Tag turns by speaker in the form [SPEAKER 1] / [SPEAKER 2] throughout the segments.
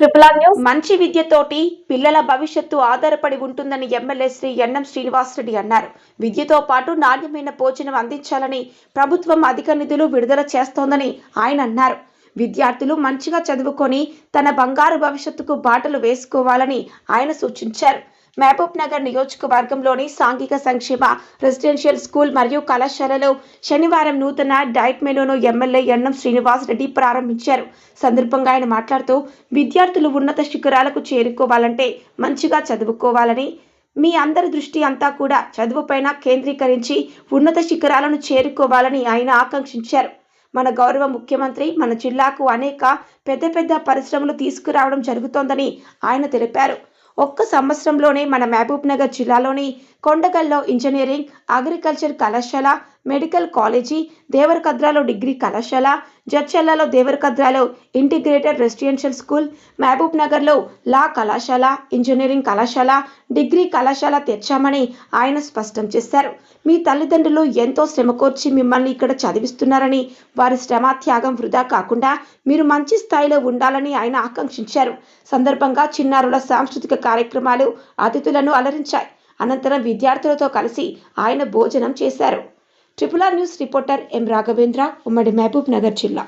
[SPEAKER 1] Triple R news
[SPEAKER 2] మంచి విద్యతోటి పిల్లల భవిష్యత్తు ఆధారపడి ఉంటుందని ఎమ్మెల్యే శ్రీ ఎన్ఎం శ్రీనివాసరెడ్డి అన్నారు. విద్యతో పాటు నాణ్యమైన భోజనం అందించాలని ప్రభుత్వం అధిక నిధులు విడుదల చేస్తోందని ఆయన అన్నారు. విద్యార్థులు మంచిగా చదువుకొని తన బంగారు భవిష్యత్తుకు బాటలు వేసుకోవాలని ఆయన సూచించారు. మహబూబ్ నగర్ నియోజకవర్గంలోని సాంఘిక సంక్షేమ రెసిడెన్షియల్ స్కూల్ మరియు కళాశాలలో శనివారం నూతన డైట్ మెనూను ఎమ్మెల్యే ఎన్ఎం శ్రీనివాస్ రెడ్డి ప్రారంభించారు. సందర్భంగా ఆయన మాట్లాడుతూ విద్యార్థులు ఉన్నత శిఖరాలకు చేరుకోవాలంటే మంచిగా చదువుకోవాలని మీ అందరి దృష్టి అంతా కూడా చదువుపైన కేంద్రీకరించి ఉన్నత శిఖరాలను చేరుకోవాలని ఆయన ఆకాంక్షించారు. మన గౌరవ ముఖ్యమంత్రి మన జిల్లాకు అనేక పెద్ద పెద్ద పరిశ్రమలు తీసుకురావడం జరుగుతోందని ఆయన తెలిపారు. ఒక్క సంవత్సరంలోనే మన మహబూబ్ నగర్ జిల్లాలోని కొండగల్లో ఇంజనీరింగ్ అగ్రికల్చర్ కళాశాల మెడికల్ కాలేజీ దేవరకద్రాలో డిగ్రీ కళాశాల జడ్చల్లలో దేవరకద్రాలో ఇంటిగ్రేటెడ్ రెసిడెన్షియల్ స్కూల్ మహబూబ్ నగర్లో లా కళాశాల ఇంజనీరింగ్ కళాశాల డిగ్రీ కళాశాల తెచ్చామని ఆయన స్పష్టం చేశారు. మీ తల్లిదండ్రులు ఎంతో శ్రమకోర్చి మిమ్మల్ని ఇక్కడ చదివిస్తున్నారని వారి శ్రమ త్యాగం వృధా కాకుండా మీరు మంచి స్థాయిలో ఉండాలని ఆయన ఆకాంక్షించారు. సందర్భంగా చిన్నారుల సాంస్కృతిక కార్యక్రమాలు అతిథులను అలరించాయి. అనంతరం విద్యార్థులతో కలిసి ఆయన భోజనం చేశారు. Triple R news reporter M Raghavendra ఉమ్మడి మహబూబ్ నగర్ జిల్లా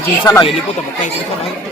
[SPEAKER 3] Chính 你不怎 là.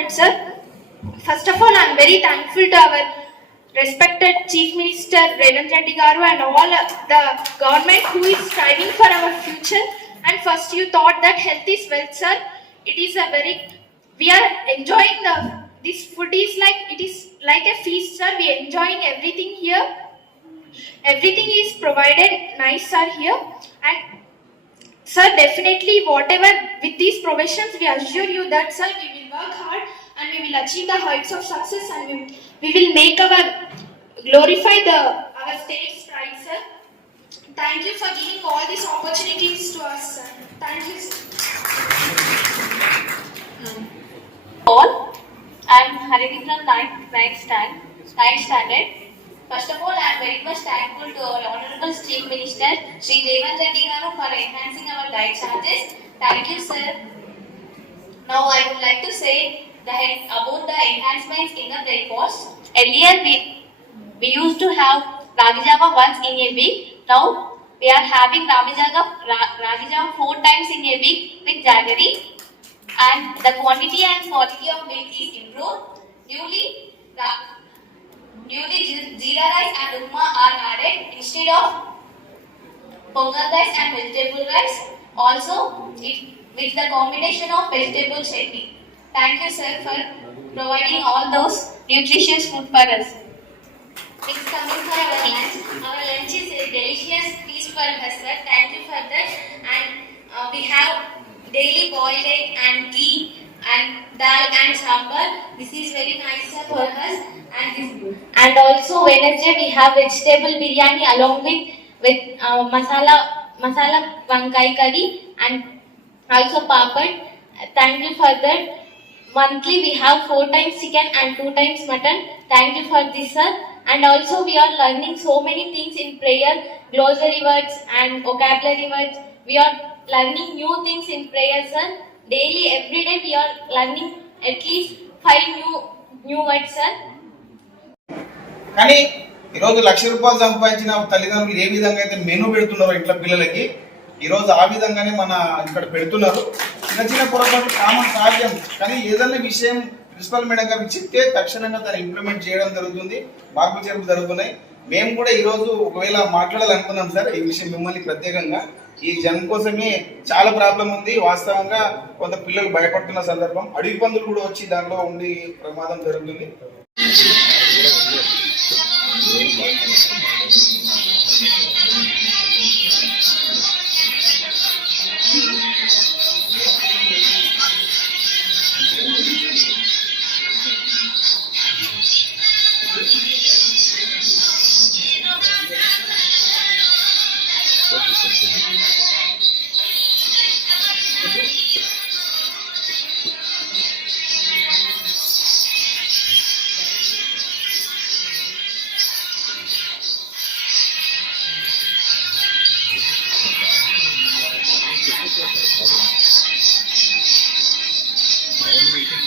[SPEAKER 3] 9th sir. First of all, I'm very thankful to our respected Chief Minister Revant Reddy Garu and all the government who is striving for our future. And first, you thought that health is wealth, sir. It is a very we are enjoying the this food is like it is like a feast, sir. We are enjoying everything here. Everything is provided nice, sir, here. And Sir, definitely whatever with these provisions, we assure you that, sir, we will work hard and we will achieve the heights of success and we, we will make our glorify the our state's pride, sir. Thank you for giving all these opportunities to us, sir. Thank you. Sir.
[SPEAKER 4] all. I'm from 9th, 9th, stand, 9th standard. First of all, I'm very much thankful to our Honorable Chief Minister, Sri Revan Reddy for enhancing our diet charges. Thank you, sir. Now, I would like to say the, about the enhancements in the breakfast. Earlier, we, we used to have Ragi once in a week. Now, we are having Ragi Java, Ra- Ragi four times in a week with jaggery and the quantity and quality of milk is improved. Newly, ra- je- jeera rice and upma are added instead of pongal rice and vegetable rice. Also, it, with the combination of vegetable chutney. Thank you, sir, for providing all those nutritious food for us. Next, coming for our lunch. Our lunch is a delicious feast for us, sir. Thank you for that. And uh, we have daily boiled egg and ghee and dal and sambar. This is very nice sir, for us. And and also Wednesday we have vegetable biryani along with with uh, masala masala vankai curry and also papad. Thank you for that. monthly we have four times chicken and two times mutton. Thank you for this, sir. And also we are learning so many things in prayer, glossary words and vocabulary words. We are learning new things in prayer, sir. Daily, every day we are learning at least five new new words, sir.
[SPEAKER 1] కానీ ఈరోజు లక్ష రూపాయలు సంపాదించిన తల్లిదండ్రులు ఏ విధంగా అయితే menu పెడుతున్నారో ఇంట్లో పిల్లలకి ఈరోజు ఆ విధంగానే మన ఇక్కడ పెడుతున్నారు. చిన్న చిన్న పొరపాటు కామన్ సాధ్యం కానీ ఏదైనా విషయం ప్రిన్సిపల్ మేడం గారు చెప్తే తక్షణంగా దాన్ని ఇంప్లిమెంట్ చేయడం జరుగుతుంది మార్పు చేర్పు జరుగుతున్నాయి. మేము కూడా ఈరోజు ఒకవేళ మాట్లాడాలనుకున్నాం సార్ ఈ విషయం మిమ్మల్ని ప్రత్యేకంగా. ఈ జన్ కోసమే చాలా ప్రాబ్లం ఉంది. వాస్తవంగా కొంత పిల్లలు భయపడుతున్న సందర్భం. అడవి పందులు కూడా వచ్చి దానిలో ఉండి ప్రమాదం జరుగుతుంది.
[SPEAKER 3] Thank you.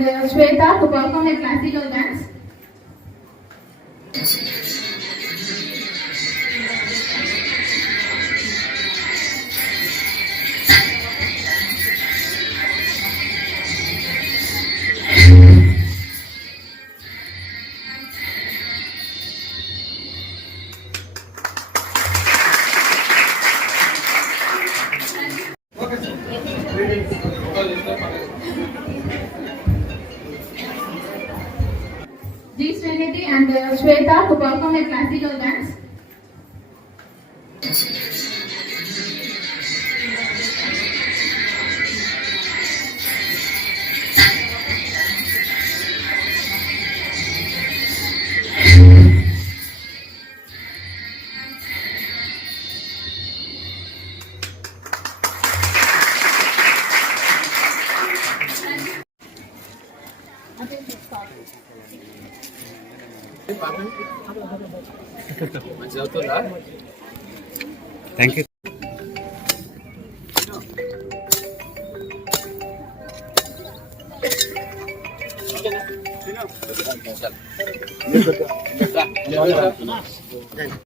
[SPEAKER 3] and uh, Shweta to perform a classical dance. G. Srinidhi and uh, Shweta to perform a classical dance.
[SPEAKER 5] Thank Thank
[SPEAKER 6] you.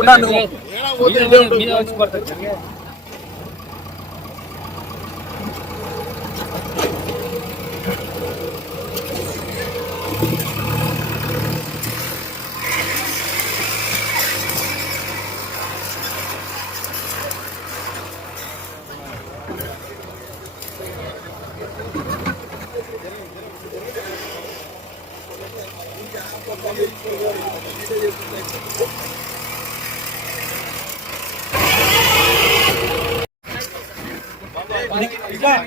[SPEAKER 6] கொண்டாந்து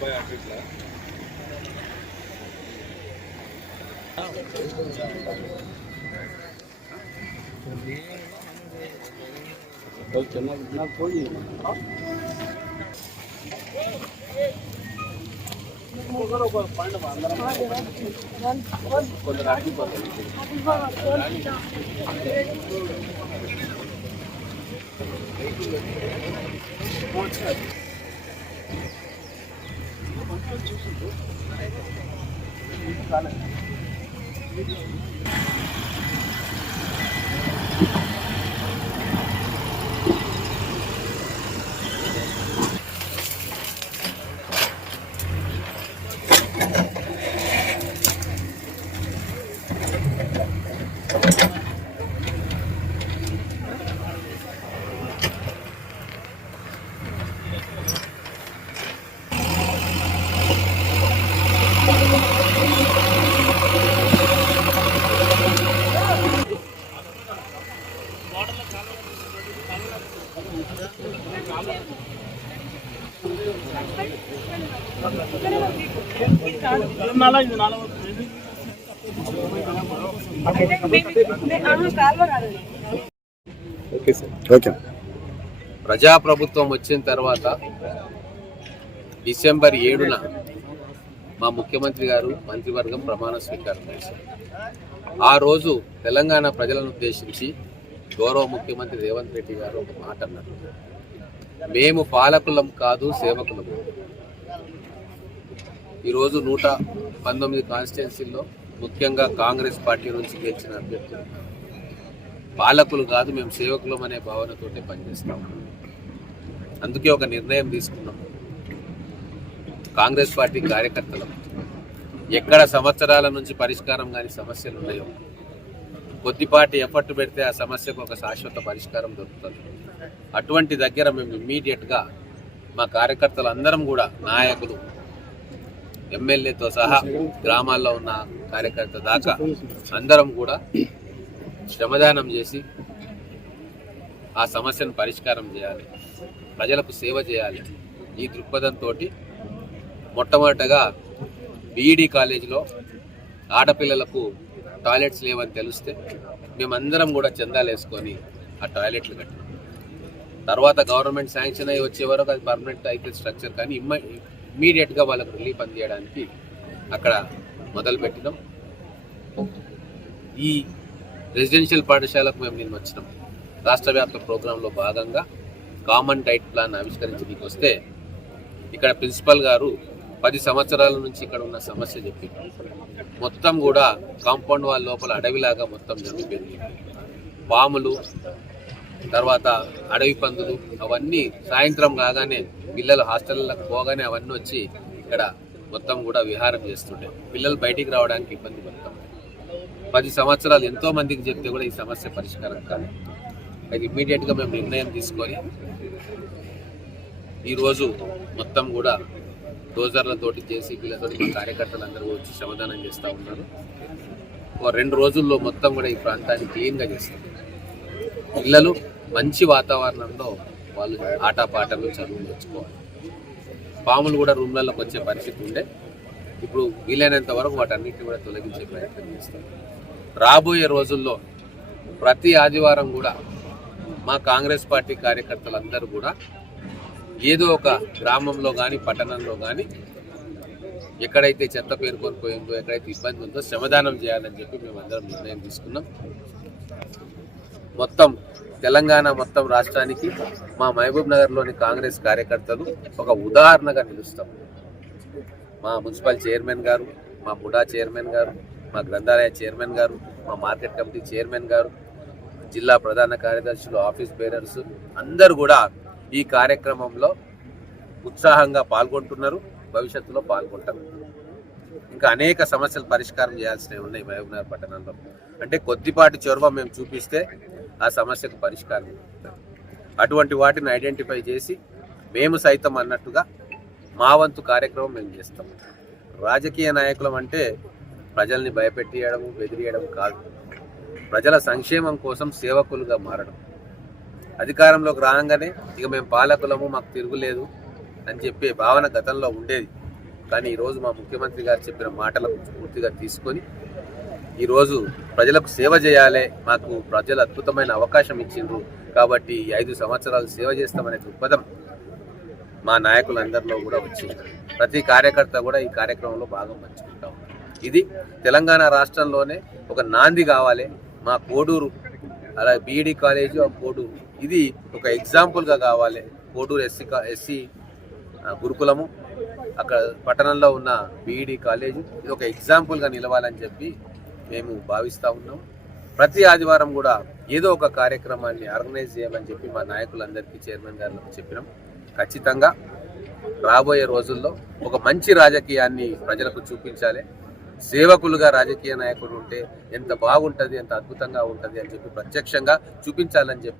[SPEAKER 7] ரூபாய் ஆஃபீஸில் ஓகே நான் நான் போய்
[SPEAKER 8] கொஞ்சம் அடிக்க போகிறேன் 咱们
[SPEAKER 5] కదలకుండా నువ్వు
[SPEAKER 8] ప్రజాప్రభుత్వం వచ్చిన తర్వాత డిసెంబర్ ఏడున మా ముఖ్యమంత్రి గారు మంత్రివర్గం ప్రమాణ స్వీకారం చేశారు. ఆ రోజు తెలంగాణ ప్రజలను ఉద్దేశించి గౌరవ ముఖ్యమంత్రి రేవంత్ రెడ్డి గారు ఒక మాట అన్నారు. మేము పాలకులం కాదు సేవకులం ఈరోజు నూట పంతొమ్మిది కాన్స్టిట్యున్సీల్లో ముఖ్యంగా కాంగ్రెస్ పార్టీ నుంచి గెలిచిన అభ్యర్థులు పాలకులు కాదు మేము సేవకులం అనే భావనతోటే పనిచేస్తాం. అందుకే ఒక నిర్ణయం తీసుకున్నాం. కాంగ్రెస్ పార్టీ కార్యకర్తలం. ఎక్కడ సంవత్సరాల నుంచి పరిష్కారం కాని సమస్యలు ఉన్నాయో. కొద్దిపాటి ఎఫర్ట్ పెడితే ఆ సమస్యకు ఒక శాశ్వత పరిష్కారం దొరుకుతుంది. అటువంటి దగ్గర మేము ఇమ్మీడియట్గా మా కార్యకర్తలు అందరం కూడా నాయకులు ఎమ్మెల్యేతో సహా గ్రామాల్లో ఉన్న కార్యకర్త దాకా అందరం కూడా శ్రమదానం చేసి ఆ సమస్యను పరిష్కారం చేయాలి. ప్రజలకు సేవ చేయాలి. ఈ దృక్పథంతో మొట్టమొదటగా బీఈడి కాలేజీలో ఆడపిల్లలకు టాయిలెట్స్ లేవని తెలిస్తే మేమందరం కూడా చందాలు వేసుకొని ఆ టాయిలెట్లు కట్టాం. తర్వాత గవర్నమెంట్ శాంక్షన్ అయ్యి వచ్చే వరకు అది పర్మనెంట్ అయితే స్ట్రక్చర్ కానీ ఇమ్మ ఇమ్మీడియట్గా వాళ్ళకు రిలీఫ్ అందించడానికి అక్కడ మొదలుపెట్టినాం ఈ రెసిడెన్షియల్ పాఠశాలకు మేము నిన్న వచ్చినాం. రాష్ట్ర వ్యాప్త ప్రోగ్రాంలో భాగంగా కామన్ డైట్ ప్లాన్ ఆవిష్కరించడానికి వస్తే ఇక్కడ ప్రిన్సిపల్ గారు పది సంవత్సరాల నుంచి ఇక్కడ ఉన్న సమస్య చెప్పి మొత్తం కూడా కాంపౌండ్ వాళ్ళ లోపల అడవిలాగా మొత్తం జరిగిపోయింది. పాములు తర్వాత అడవి పందులు అవన్నీ సాయంత్రం కాగానే పిల్లలు హాస్టళ్ళకు పోగానే అవన్నీ వచ్చి ఇక్కడ మొత్తం కూడా విహారం చేస్తుండే. పిల్లలు బయటికి రావడానికి ఇబ్బంది పడతాం. పది సంవత్సరాలు ఎంతో మందికి చెప్తే కూడా ఈ సమస్య పరిష్కారం కాదు. అది ఇమ్మీడియట్గా మేము నిర్ణయం తీసుకొని ఈరోజు మొత్తం కూడా డోజర్లతోటి జేసీబీలతోటి మా కార్యకర్తలు అందరూ వచ్చి శ్రమదానం చేస్తూ ఉన్నారు. ఓ రెండు రోజుల్లో మొత్తం కూడా ఈ ప్రాంతాన్ని క్లీన్గా చేస్తాం. పిల్లలు మంచి వాతావరణంలో వాళ్ళు ఆటపాటలు చదువులు తెచ్చుకోవాలి పాములు కూడా రూమ్లలోకి వచ్చే పరిస్థితి ఉండే. ఇప్పుడు వీలైనంత వరకు వాటన్నిటిని కూడా తొలగించే ప్రయత్నం చేస్తాం. రాబోయే రోజుల్లో ప్రతి ఆదివారం కూడా మా కాంగ్రెస్ పార్టీ కార్యకర్తలందరూ కూడా ఏదో ఒక గ్రామంలో కానీ పట్టణంలో కానీ ఎక్కడైతే చెత్త పేరుకొని పోయిందో ఎక్కడైతే ఇబ్బంది ఉందో శ్రమదానం చేయాలని చెప్పి మేము అందరం నిర్ణయం తీసుకున్నాం. మొత్తం తెలంగాణ మొత్తం రాష్ట్రానికి మా మహబూబ్ నగర్లోని కాంగ్రెస్ కార్యకర్తలు ఒక ఉదాహరణగా నిలుస్తాం. మా మున్సిపల్ చైర్మన్ గారు మా ముడా చైర్మన్ గారు మా గ్రంథాలయ చైర్మన్ గారు మా మార్కెట్ కమిటీ చైర్మన్ గారు జిల్లా ప్రధాన కార్యదర్శులు ఆఫీస్ బేరర్స్ అందరూ కూడా ఈ కార్యక్రమంలో ఉత్సాహంగా పాల్గొంటున్నారు భవిష్యత్తులో పాల్గొంటారు. ఇంకా అనేక సమస్యలు పరిష్కారం చేయాల్సినవి ఉన్నాయి మహబూబ్నగర్ పట్టణంలో. అంటే కొద్దిపాటి చొరవ మేము చూపిస్తే ఆ సమస్యకు పరిష్కారం అటువంటి వాటిని ఐడెంటిఫై చేసి మేము సైతం అన్నట్టుగా మా వంతు కార్యక్రమం మేము చేస్తాం. రాజకీయ నాయకులం అంటే ప్రజల్ని భయపెట్టియడం బెదిరియడం కాదు. ప్రజల సంక్షేమం కోసం సేవకులుగా మారడం. అధికారంలోకి రాగానే ఇక మేము పాలకులము మాకు తిరుగులేదు అని చెప్పే భావన గతంలో ఉండేది. కానీ ఈరోజు మా ముఖ్యమంత్రి గారు చెప్పిన మాటలకు పూర్తిగా తీసుకొని ఈరోజు ప్రజలకు సేవ చేయాలి మాకు ప్రజలు అద్భుతమైన అవకాశం ఇచ్చిండ్రు. కాబట్టి ఐదు సంవత్సరాలు సేవ చేస్తామనే దృక్పథం మా నాయకులందరిలో కూడా వచ్చింది. ప్రతి కార్యకర్త కూడా ఈ కార్యక్రమంలో భాగం పంచుకుంటా ఇది తెలంగాణ రాష్ట్రంలోనే ఒక నాంది కావాలి. మా కోడూరు అలా బీఈడి కాలేజీ ఆఫ్ కోడూరు. ఇది ఒక ఎగ్జాంపుల్గా కావాలి. కోడూరు ఎస్సీ కా ఎస్సీ గురుకులము అక్కడ పట్టణంలో ఉన్న బీఈడి కాలేజీ. ఇది ఒక ఎగ్జాంపుల్గా నిలవాలని చెప్పి మేము భావిస్తూ ఉన్నాం. ప్రతి ఆదివారం కూడా ఏదో ఒక కార్యక్రమాన్ని ఆర్గనైజ్ చేయమని చెప్పి మా నాయకులందరికీ చైర్మన్ గారికి చెప్పినాం. ఖచ్చితంగా రాబోయే రోజుల్లో ఒక మంచి రాజకీయాన్ని ప్రజలకు చూపించాలి. సేవకులుగా రాజకీయ నాయకుడు ఉంటే ఎంత బాగుంటుంది ఎంత అద్భుతంగా ఉంటుంది అని చెప్పి ప్రత్యక్షంగా చూపించాలని చెప్పి